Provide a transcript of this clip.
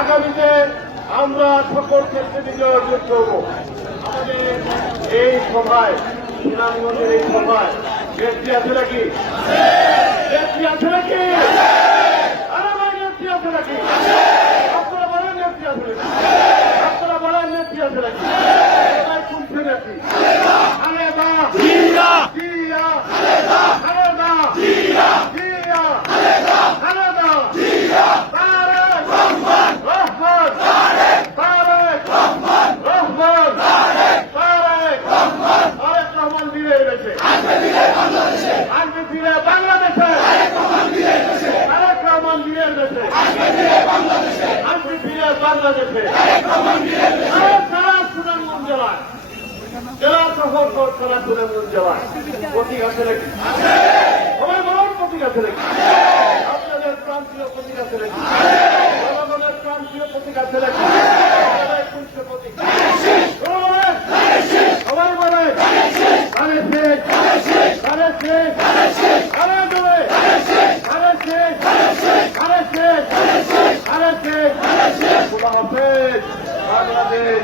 আগামীতে আমরা সকল ক্ষেত্রে বিজয় অর্জন করব। আমাদের এই সভায় সুনামগঞ্জের এই সভায় ব্যক্তি আছে নাকি? ব্যক্তি আছে নাকি? বাংলাদেশে। আরে সারা সুনামগঞ্জ জেলায় জেলা শহর সারা সুনামগঞ্জ জেলায় প্রতীক আছে নাকি? সবাই বলুন প্রতীক আছে নাকি? আপনাদের প্রান্তীয় প্রতীক আছে নাকি? প্রান্তীয় প্রতীক আছে খোলা হাফেজ। বাংলাদেশ